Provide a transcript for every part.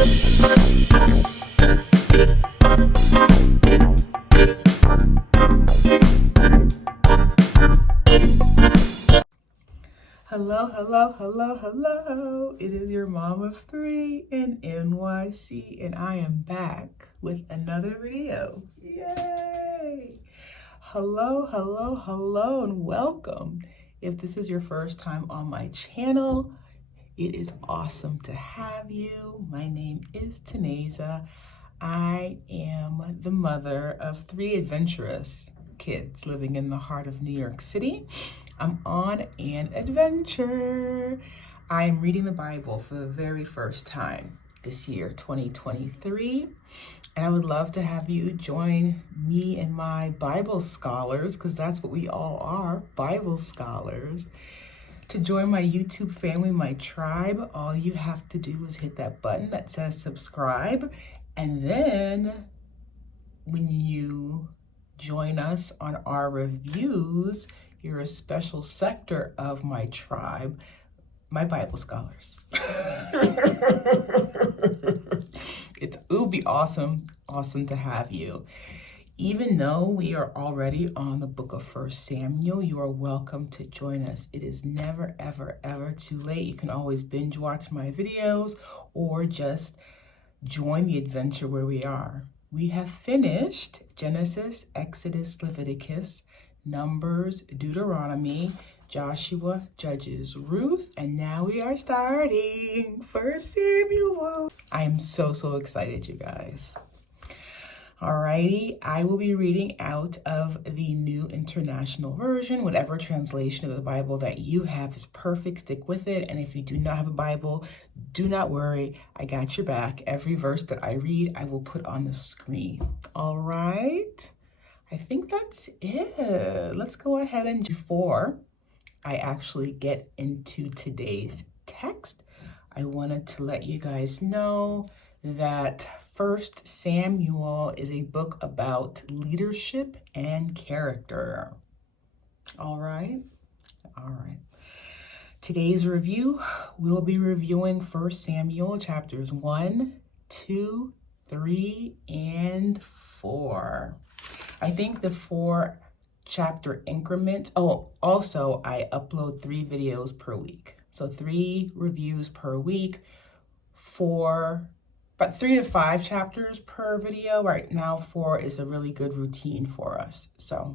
Hello. It is your mom of three in NYC, and I am back with another video. Yay! Hello, and welcome. If this is your first time on my channel, it is awesome to have you. My name is Taneza. I am the mother of three adventurous kids living in the heart of New York City. I'm on an adventure. I am reading the Bible for the very first time this year, 2023. And I would love to have you join me and my Bible scholars, because that's what we all are, Bible scholars. To join my YouTube family, my tribe, all you have to do is hit that button that says subscribe. And then when you join us on our reviews, you're a special sector of my tribe, my Bible scholars. It will be awesome to have you. Even though we are already on the book of 1 Samuel, you are welcome to join us. It is never, ever too late. You can always binge watch my videos or just join the adventure where we are. We have finished Genesis, Exodus, Leviticus, Numbers, Deuteronomy, Joshua, Judges, Ruth, and now we are starting 1 Samuel. I am so excited, you guys. Alrighty, I will be reading out of the New International Version. Whatever translation of the Bible that you have is perfect. Stick with it. And if you do not have a Bible, do not worry. I got your back. Every verse that I read, I will put on the screen. All right. I think that's it. Let's go ahead and before I actually get into today's text, I wanted to let you guys know that 1 Samuel is a book about leadership and character. All right. Today's review, we'll be reviewing 1 Samuel chapters 1, 2, 3, and 4. I think the 4 chapter increment. Oh, also I upload 3 videos per week. So 3 reviews per week, 3 to 5 chapters per video. Right now, 4 is a really good routine for us. So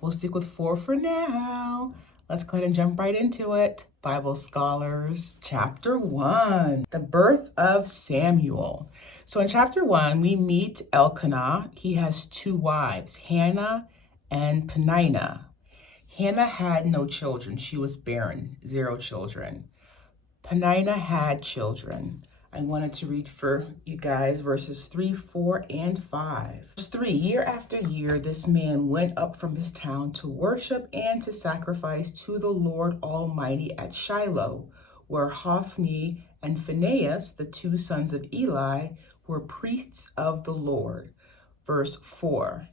we'll stick with 4 for now. Let's go ahead and jump right into it. Bible scholars, chapter 1, the birth of Samuel. So in chapter 1, we meet Elkanah. He has 2 wives, Hannah and Peninnah. Hannah had no children. She was barren, 0 children. Peninnah had children. I wanted to read for you guys verses 3, 4, and 5. Verse 3, year after year, this man went up from his town to worship and to sacrifice to the Lord Almighty at Shiloh, where Hophni and Phinehas, the 2 sons of Eli, were priests of the Lord. Verse 4,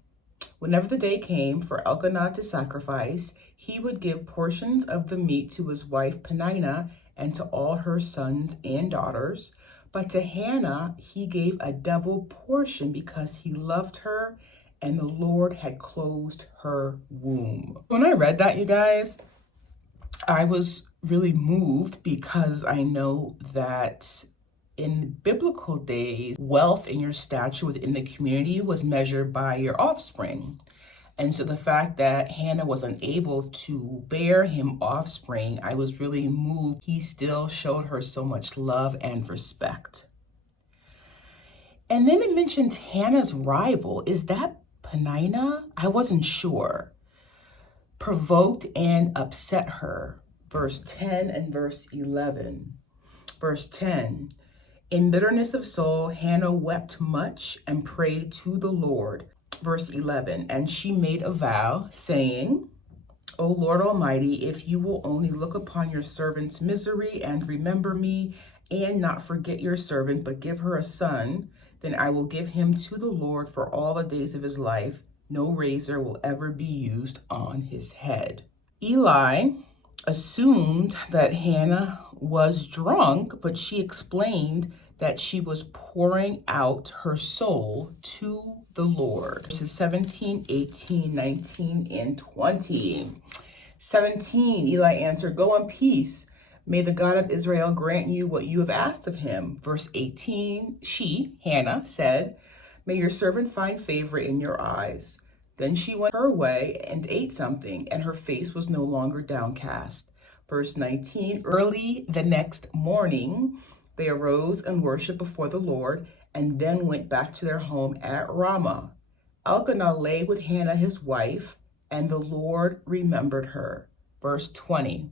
whenever the day came for Elkanah to sacrifice, he would give portions of the meat to his wife Peninnah and to all her sons and daughters. But to Hannah, he gave a double portion because he loved her and the Lord had closed her womb. When I read that, you guys, I was really moved because I know that in biblical days, wealth and your stature within the community was measured by your offspring. And so the fact that Hannah was unable to bear him offspring, I was really moved. He still showed her so much love and respect. And then it mentions Hannah's rival. Is that Peninnah? I wasn't sure. Provoked and upset her. Verse 10 and verse 11. Verse 10, in bitterness of soul, Hannah wept much and prayed to the Lord. Verse 11, and she made a vow, saying, O Lord Almighty, if you will only look upon your servant's misery and remember me, and not forget your servant, but give her a son, then I will give him to the Lord for all the days of his life. No razor will ever be used on his head. Eli assumed that Hannah was drunk, but she explained that she was pouring out her soul to the Lord. Verses 17, 18, 19, and 20. 17, Eli answered, "Go in peace. May the God of Israel grant you what you have asked of him." Verse 18, she, Hannah, said, "May your servant find favor in your eyes." Then she went her way and ate something, and her face was no longer downcast. Verse 19, early the next morning, they arose and worshiped before the Lord, and then went back to their home at Ramah. Elkanah lay with Hannah his wife, and the Lord remembered her. Verse 20,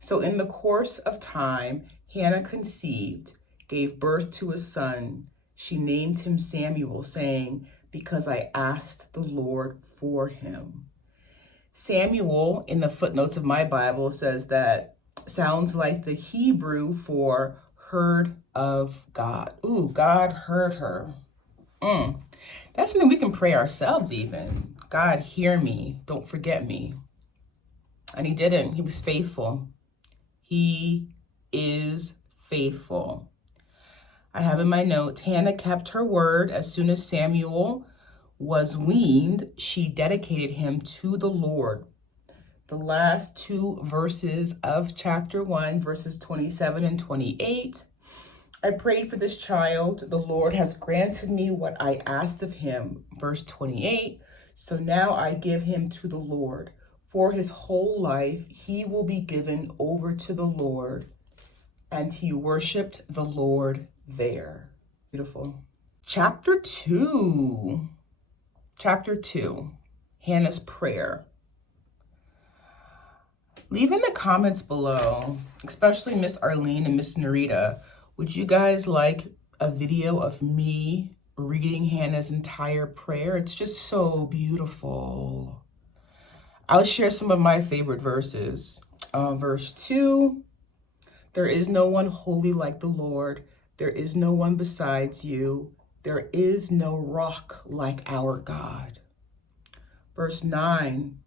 so in the course of time, Hannah conceived, gave birth to a son. She named him Samuel, saying, "Because I asked the Lord for him." Samuel, in the footnotes of my Bible, says that sounds like the Hebrew for heard of God. Ooh, God heard her. That's something we can pray ourselves even. God, hear me. Don't forget me. And he didn't. He was faithful. He is faithful. I have in my notes, Hannah kept her word. As soon as Samuel was weaned, she dedicated him to the Lord. The last two verses of chapter 1, verses 27 and 28. I prayed for this child. The Lord has granted me what I asked of him. Verse 28. So now I give him to the Lord. For his whole life, he will be given over to the Lord. And he worshiped the Lord there. Beautiful. Chapter 2. Chapter 2. Hannah's prayer. Leave in the comments below, especially Miss Arlene and Miss Narita, would you guys like a video of me reading Hannah's entire prayer? It's just so beautiful. I'll share some of my favorite verses. Verse 2, there is no one holy like the Lord. There is no one besides you. There is no rock like our God. Verse 9,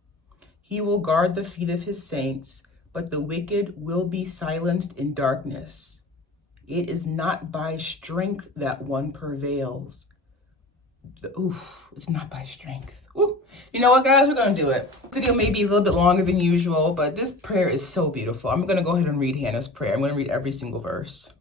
he will guard the feet of his saints, but the wicked will be silenced in darkness. It is not by strength that one prevails. It's not by strength. Ooh. You know what, guys? We're going to do it. The video may be a little bit longer than usual, but this prayer is so beautiful. I'm going to go ahead and read Hannah's prayer. I'm going to read every single verse.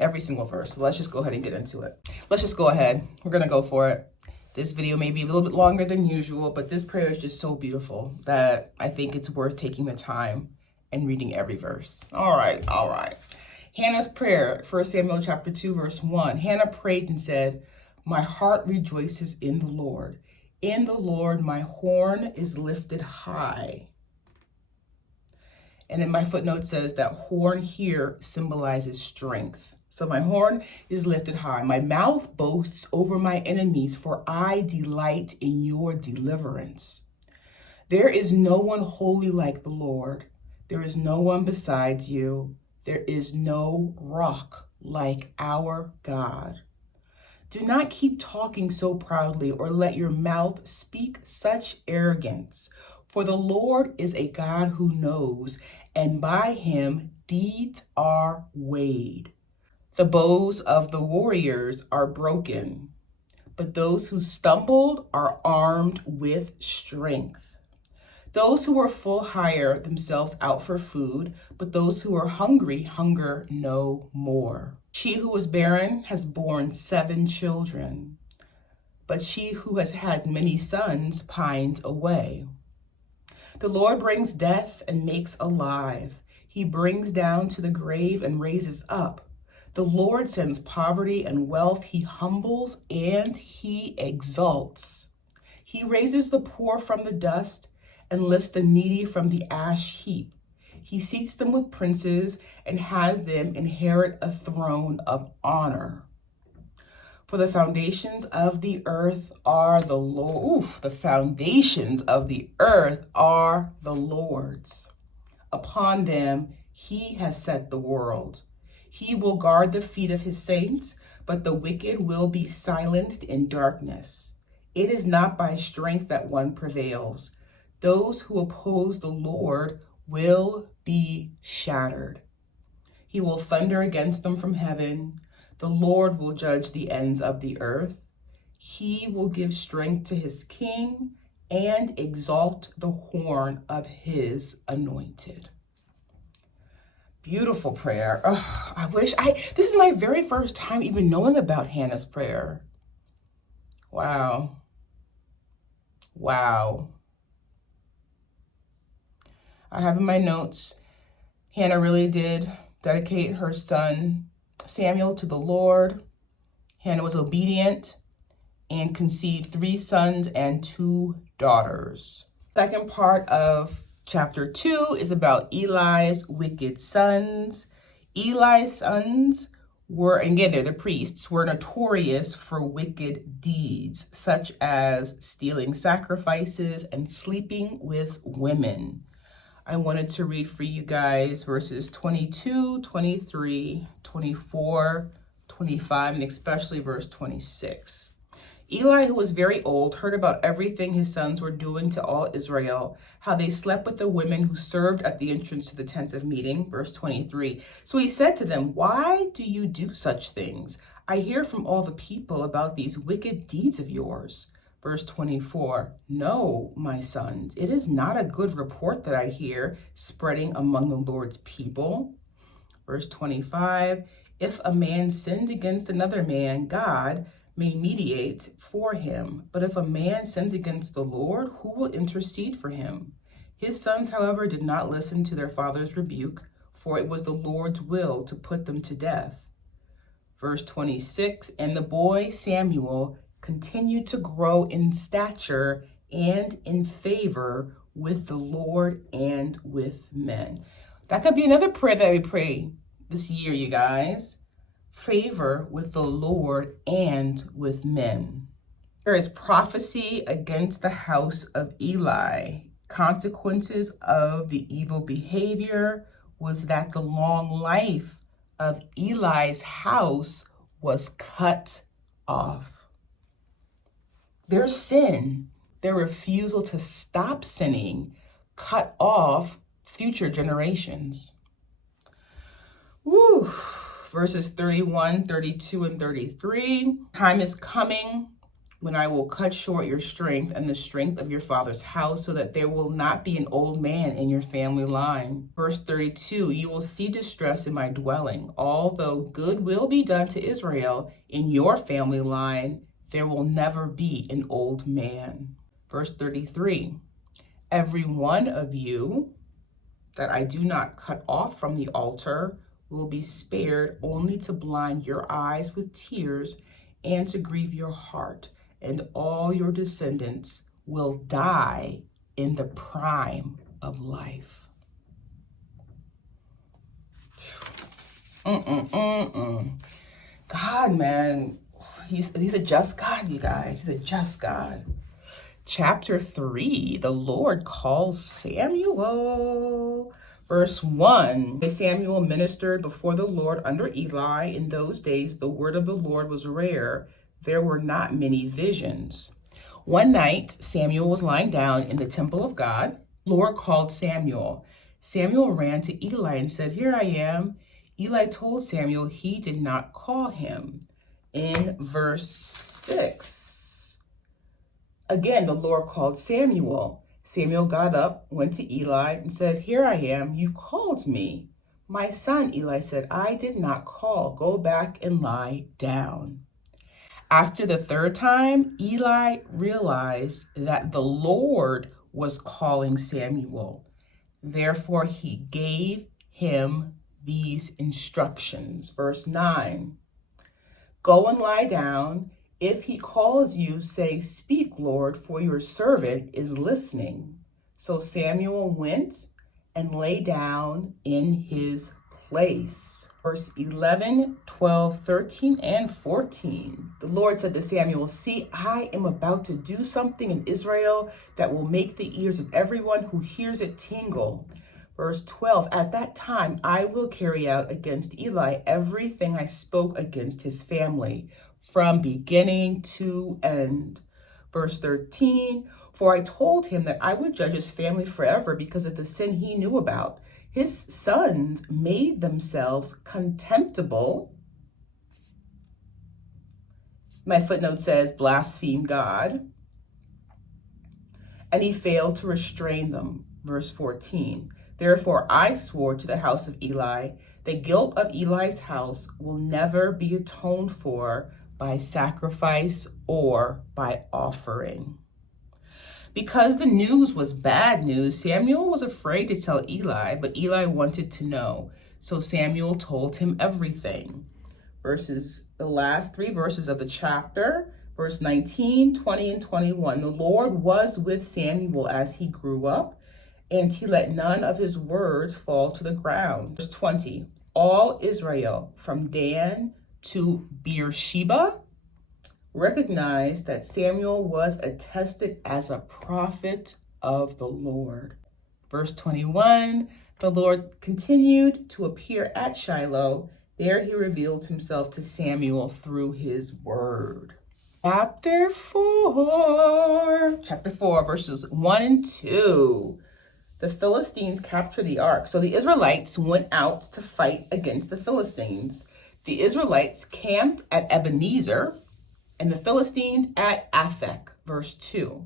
Every single verse. So let's just go ahead and get into it. Let's just go ahead. We're going to go for it. This video may be a little bit longer than usual, but this prayer is just so beautiful that I think it's worth taking the time and reading every verse. All right. Hannah's prayer, 1 Samuel chapter 2, verse 1. Hannah prayed and said, "My heart rejoices in the Lord. In the Lord, my horn is lifted high." And in my footnote says that horn here symbolizes strength. So my horn is lifted high. My mouth boasts over my enemies, for I delight in your deliverance. There is no one holy like the Lord. There is no one besides you. There is no rock like our God. Do not keep talking so proudly or let your mouth speak such arrogance. For the Lord is a God who knows, and by him deeds are weighed. The bows of the warriors are broken, but those who stumbled are armed with strength. Those who are full hire themselves out for food, but those who are hungry hunger no more. She who was barren has borne 7 children, but she who has had many sons pines away. The Lord brings death and makes alive. He brings down to the grave and raises up. The Lord sends poverty and wealth. He humbles and he exalts. He raises the poor from the dust and lifts the needy from the ash heap. He seats them with princes and has them inherit a throne of honor. For the foundations of the earth are the Lord. The foundations of the earth are the Lord's. Upon them he has set the world. He will guard the feet of his saints, but the wicked will be silenced in darkness. It is not by strength that one prevails. Those who oppose the Lord will be shattered. He will thunder against them from heaven. The Lord will judge the ends of the earth. He will give strength to his king and exalt the horn of his anointed. Beautiful prayer. Oh, this is my very first time even knowing about Hannah's prayer. Wow. Wow. I have in my notes, Hannah really did dedicate her son Samuel to the Lord. Hannah was obedient and conceived 3 sons and 2 daughters. Second part of chapter 2 is about Eli's wicked sons. Eli's sons were, again, they're the priests, were notorious for wicked deeds, such as stealing sacrifices and sleeping with women. I wanted to read for you guys verses 22, 23, 24, 25, and especially verse 26. Eli, who was very old, heard about everything his sons were doing to all Israel, how they slept with the women who served at the entrance to the tent of meeting. Verse 23. So he said to them, "Why do you do such things? I hear from all the people about these wicked deeds of yours." Verse 24. "No, my sons, it is not a good report that I hear spreading among the Lord's people." Verse 25. "If a man sins against another man, God may mediate for him. But if a man sins against the Lord, who will intercede for him?" His sons, however, did not listen to their father's rebuke, for it was the Lord's will to put them to death. Verse 26, "And the boy Samuel continued to grow in stature and in favor with the Lord and with men." That could be another prayer that we pray this year, you guys. Favor with the Lord and with men. There is prophecy against the house of Eli. Consequences of the evil behavior was that the long life of Eli's house was cut off. Their sin, their refusal to stop sinning, cut off future generations. Woo! Verses 31, 32, and 33. "Time is coming when I will cut short your strength and the strength of your father's house, so that there will not be an old man in your family line." Verse 32. "You will see distress in my dwelling. Although good will be done to Israel, in your family line, there will never be an old man." Verse 33. "Every one of you that I do not cut off from the altar will be spared, only to blind your eyes with tears and to grieve your heart, and all your descendants will die in the prime of life." God, man, he's a just God, you guys. He's a just God. Chapter 3, the Lord calls Samuel. Verse 1, "Samuel ministered before the Lord under Eli. In those days, the word of the Lord was rare. There were not many visions. One night, Samuel was lying down in the temple of God. The Lord called Samuel. Samuel ran to Eli and said, 'Here I am.' Eli told Samuel he did not call him." In verse 6, again, the Lord called Samuel. Samuel got up, went to Eli, and said, "Here I am. You called me." "My son," Eli said, "I did not call. Go back and lie down." After the 3rd time, Eli realized that the Lord was calling Samuel. Therefore, he gave him these instructions. Verse 9, "Go and lie down. If he calls you, say, 'Speak, Lord, for your servant is listening.'" So Samuel went and lay down in his place. Verse 11, 12, 13, and 14. "The Lord said to Samuel, 'See, I am about to do something in Israel that will make the ears of everyone who hears it tingle.' Verse 12, "At that time I will carry out against Eli everything I spoke against his family, from beginning to end." Verse 13, "For I told him that I would judge his family forever because of the sin he knew about. His sons made themselves contemptible. My footnote says blaspheme God. And he failed to restrain them. Verse 14. Therefore I swore to the house of Eli, the guilt of Eli's house will never be atoned for by sacrifice or by offering. Because the news was bad news, Samuel was afraid to tell Eli, but Eli wanted to know. So Samuel told him everything. The last 3 verses of the chapter, verse 19, 20, and 21. The Lord was with Samuel as he grew up, and he let none of his words fall to the ground. Verse 20. All Israel, from Dan to Beersheba, recognized that Samuel was attested as a prophet of the Lord. Verse 21, the Lord continued to appear at Shiloh. There he revealed himself to Samuel through his word. Chapter 4, verses 1 and 2. The Philistines captured the ark. So the Israelites went out to fight against the Philistines. The Israelites camped at Ebenezer, and the Philistines at Aphek. Verse 2.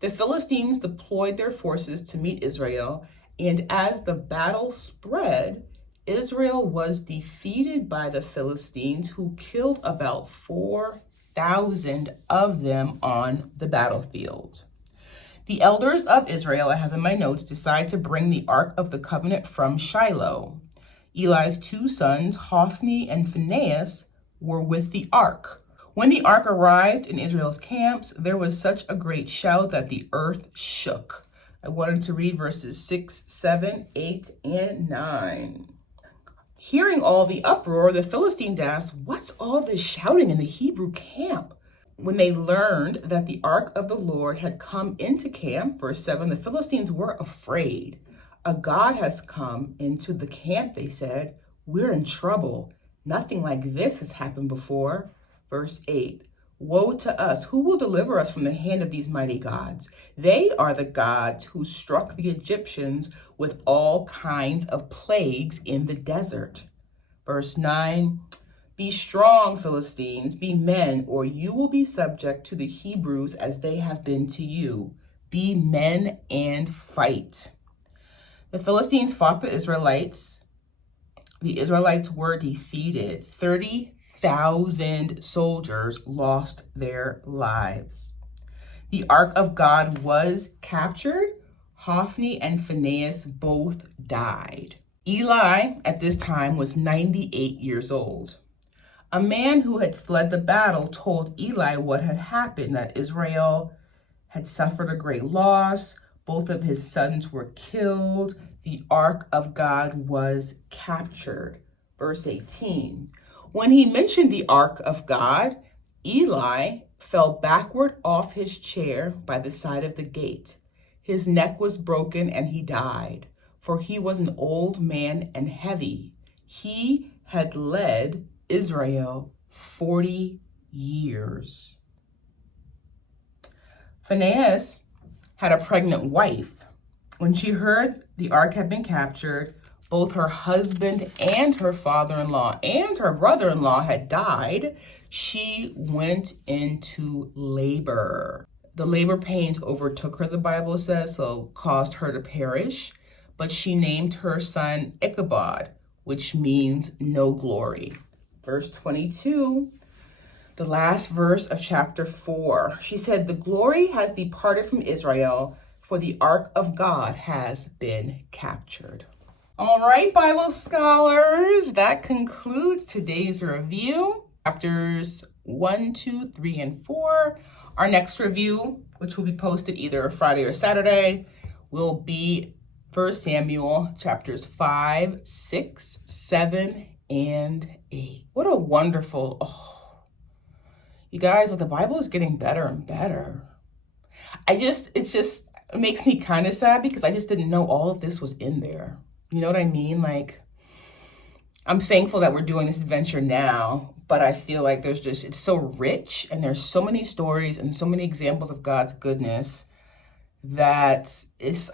The Philistines deployed their forces to meet Israel, and as the battle spread, Israel was defeated by the Philistines, who killed about 4,000 of them on the battlefield. The elders of Israel, I have in my notes, decide to bring the Ark of the Covenant from Shiloh. Eli's 2 sons, Hophni and Phinehas, were with the Ark. When the Ark arrived in Israel's camps, there was such a great shout that the earth shook. I wanted to read verses 6, 7, 8, and 9. Hearing all the uproar, the Philistines asked, "What's all this shouting in the Hebrew camp?" When they learned that the ark of the Lord had come into camp, verse 7, the Philistines were afraid. "A god has come into the camp," they said. "We're in trouble. Nothing like this has happened before." Verse 8, "Woe to us! Who will deliver us from the hand of these mighty gods? They are the gods who struck the Egyptians with all kinds of plagues in the desert." Verse 9, "Be strong, Philistines, be men, or you will be subject to the Hebrews as they have been to you. Be men and fight." The Philistines fought the Israelites. The Israelites were defeated. 30,000 soldiers lost their lives. The Ark of God was captured. Hophni and Phinehas both died. Eli, at this time, was 98 years old. A man who had fled the battle told Eli what had happened, that Israel had suffered a great loss. Both of his sons were killed. The Ark of God was captured. Verse 18. When he mentioned the Ark of God, Eli fell backward off his chair by the side of the gate. His neck was broken and he died, for he was an old man and heavy. He had led Israel 40 years. Phinehas had a pregnant wife. When she heard the ark had been captured, both her husband and her father-in-law and her brother-in-law had died, she went into labor. The labor pains overtook her, the Bible says, so caused her to perish. But she named her son Ichabod, which means no glory. Verse 22, the last verse of chapter 4. She said, "The glory has departed from Israel, for the ark of God has been captured." All right, Bible scholars, that concludes today's review. Chapters 1, 2, 3, and 4. Our next review, which will be posted either Friday or Saturday, will be 1 Samuel chapters 5, 6, 7, and 8. What a wonderful, you guys, the Bible is getting better and better. It makes me kind of sad because I just didn't know all of this was in there. You know what I mean? Like, I'm thankful that we're doing this adventure now, but I feel like it's so rich and there's so many stories and so many examples of God's goodness that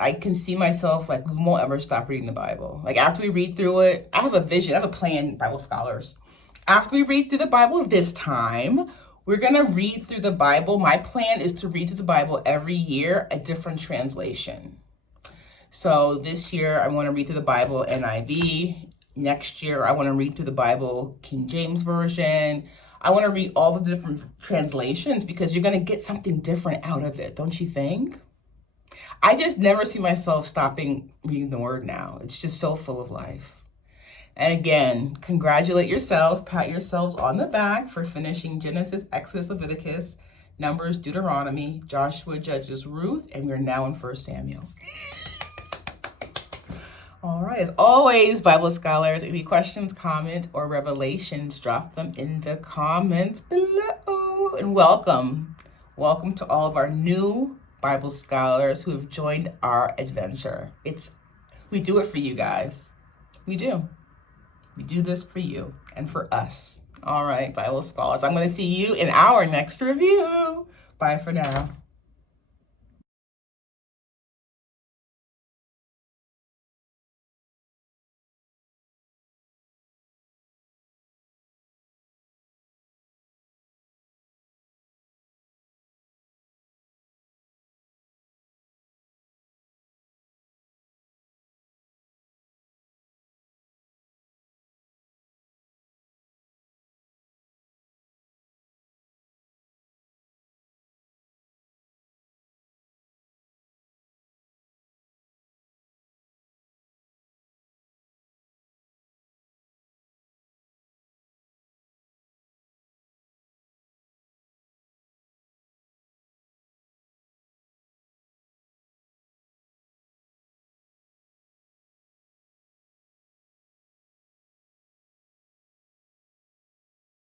I can see myself like we won't ever stop reading the Bible. Like after we read through it, I have a vision, I have a plan, Bible scholars. After we read through the Bible this time, we're gonna read through the Bible. My plan is to read through the Bible every year, a different translation. So this year I want to read through the Bible NIV. Next year I want to read through the Bible King James Version. I want to read all the different translations because you're going to get something different out of it, don't you think? I just never see myself stopping reading the Word now. It's just so full of life. And again, congratulate yourselves, pat yourselves on the back for finishing Genesis, Exodus, Leviticus, Numbers, Deuteronomy, Joshua, Judges, Ruth, and we're now in 1 Samuel. All right, as always, Bible scholars, any questions, comments, or revelations, drop them in the comments below. And welcome to all of our new Bible scholars who have joined our adventure. We do it for you guys. We do. We do this for you and for us. All right, Bible scholars, I'm going to see you in our next review. Bye for now.